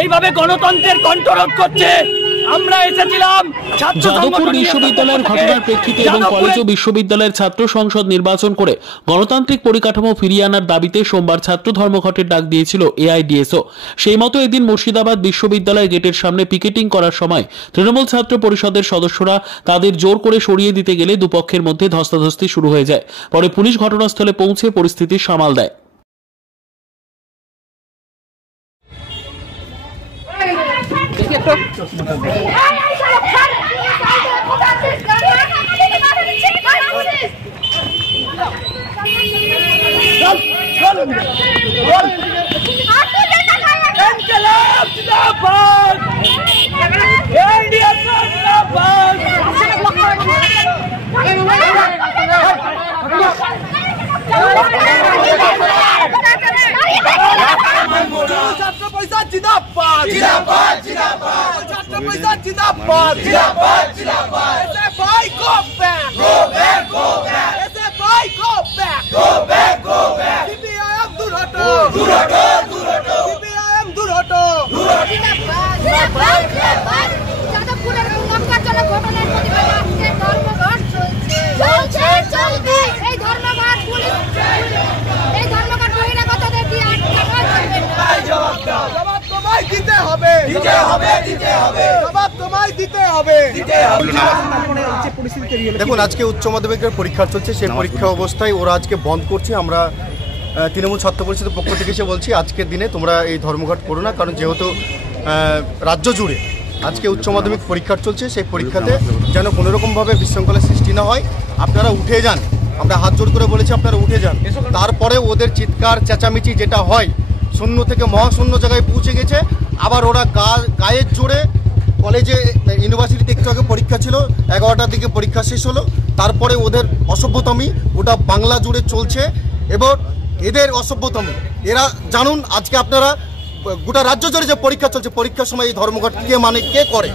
এইভাবে গণতন্ত্রের কণ্ঠরোধ করছে। আমরা এসেছিলাম যাদবপুর বিশ্ববিদ্যালয়ের ঘটনার প্রেক্ষিতে এবং কলেজ ও বিশ্ববিদ্যালয়ের ছাত্র সংসদ নির্বাচন করে গণতান্ত্রিক পরিকাঠামো ফিরিয়ে আনার দাবিতে সোমবার ছাত্র ধর্মঘটের ডাক দিয়েছিল এআইডিএসও। সেই মতো এদিন মুর্শিদাবাদ বিশ্ববিদ্যালয় গেটের সামনে পিকেটিং করার সময় তৃণমূল ছাত্র পরিষদের সদস্যরা তাদের জোর করে সরিয়ে দিতে গেলে দুপক্ষের মধ্যে ধস্তাধস্তি শুরু হয়ে যায়। পরে পুলিশ ঘটনাস্থলে পৌঁছে পরিস্থিতি সামাল দেয়। দেখুন, আজকে উচ্চ মাধ্যমিকের পরীক্ষা চলছে, সেই পরীক্ষা অবস্থায় ওরা আজকে বন্ধ করছে। আমরা তৃণমূল ছাত্র পরিষদের পক্ষ থেকে এসে বলছি আজকের দিনে তোমরা এই ধর্মঘট করো না, কারণ যেহেতু রাজ্য জুড়ে আজকে উচ্চ মাধ্যমিক পরীক্ষা চলছে, সেই পরীক্ষাতে যেন কোনোরকমভাবে বিশৃঙ্খলার সৃষ্টি না হয়, আপনারা উঠে যান। আমরা হাত জোর করে বলেছি আপনারা উঠে যান। তারপরে ওদের চিৎকার চেঁচামেচি যেটা হয়, শূন্য থেকে মহাশূন্য জায়গায় পৌঁছে গেছে। আবার ওরা গায়ের জোরে কলেজে ইউনিভার্সিটিতে একটু আগে পরীক্ষা ছিল, 11টার দিকে পরীক্ষা শেষ হলো, তারপরে ওদের অসভ্যতামি গোটা বাংলা জুড়ে চলছে। এবং এদের অসভ্যতামি এরা জানুন, আজকে আপনারা গোটা রাজ্য জুড়ে যে পরীক্ষা চলছে, পরীক্ষার সময় এই ধর্মঘট কে মানে কে করে?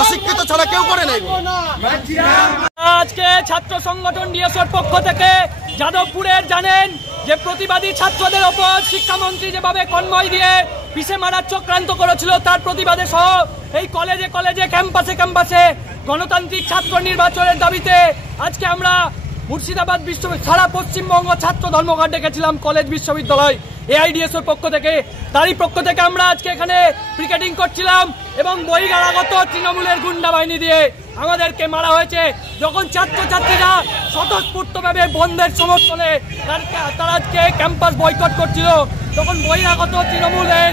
অশিক্ষিত ছাড়া কেউ করে না। আজকে ছাত্র সংগঠন ডিএসওর পক্ষ থেকে যাদবপুরের জানেন যে প্রতিবাদী ছাত্রদের ওপর শিক্ষামন্ত্রী যেভাবে কনভয় দিয়ে পিছে মারার চক্রান্ত করেছিল, তার প্রতিবাদে সহ এই কলেজে কলেজে ক্যাম্পাসে গণতান্ত্রিক ছাত্র নির্বাচনের দাবিতে আজকে আমরা মুর্শিদাবাদ সারা পশ্চিমবঙ্গ ছাত্র ধর্মঘট ডেকেছিলাম কলেজ বিশ্ববিদ্যালয় এআইডিএসওর পক্ষ থেকে। তারই পক্ষ থেকে আমরা আজকে এখানে পিকেটিং করছিলাম এবং বহিরাগত তৃণমূলের গুন্ডা বাহিনী দিয়ে আমাদেরকে মারা হয়েছে। যখন ছাত্রছাত্রীরা স্বতঃস্ফূর্তভাবে বন্ধের সমর্থনে তারা আজকে ক্যাম্পাস বয়কট করছিল, তখন বহিরাগত তৃণমূলের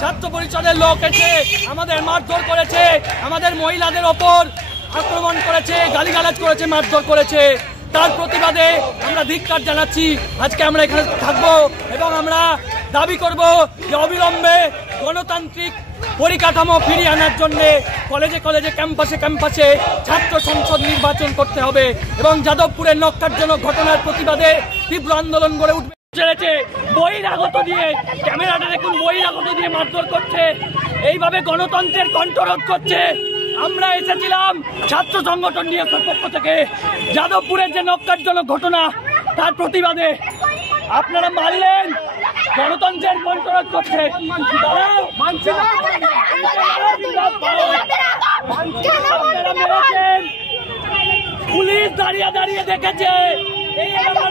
ছাত্র পরিষদের লোক এসে আমাদের মারধর করেছে, আমাদের মহিলাদের ওপর আক্রমণ করেছে, গালিগালাজ করেছে, মারধর করেছে। তার প্রতিবাদে আমরা ধিক্কার জানাচ্ছি। আজকে আমরা এখানে থাকবো এবং আমরা দাবি করব যে অবিলম্বে গণতান্ত্রিক পরিকাঠামো ফিরিয়ে আনার জন্য কলেজে কলেজে ক্যাম্পাসে ছাত্র সংসদ নির্বাচন করতে হবে এবং যাদবপুরের নক্কারজনক ঘটনার প্রতিবাদে তীব্র আন্দোলন গড়ে উঠবে। চলেছে বহিরাগত দিয়ে, ক্যামেরাটা দেখুন, বহিরাগত দিয়ে মারধর করছে, এইভাবে গণতন্ত্রের কণ্ঠরোধ করছে। আমরা এসেছিলাম ছাত্র সংগঠন ডিএসওর পক্ষ থেকে যাদবপুরের যে নক্কারজনক ঘটনা তার প্রতিবাদে। আপনারা মারলেন, গণতন্ত্রের কণ্ঠরোধ করছে। পুলিশ দাঁড়িয়ে দাঁড়িয়ে দেখেছে এই এলাকার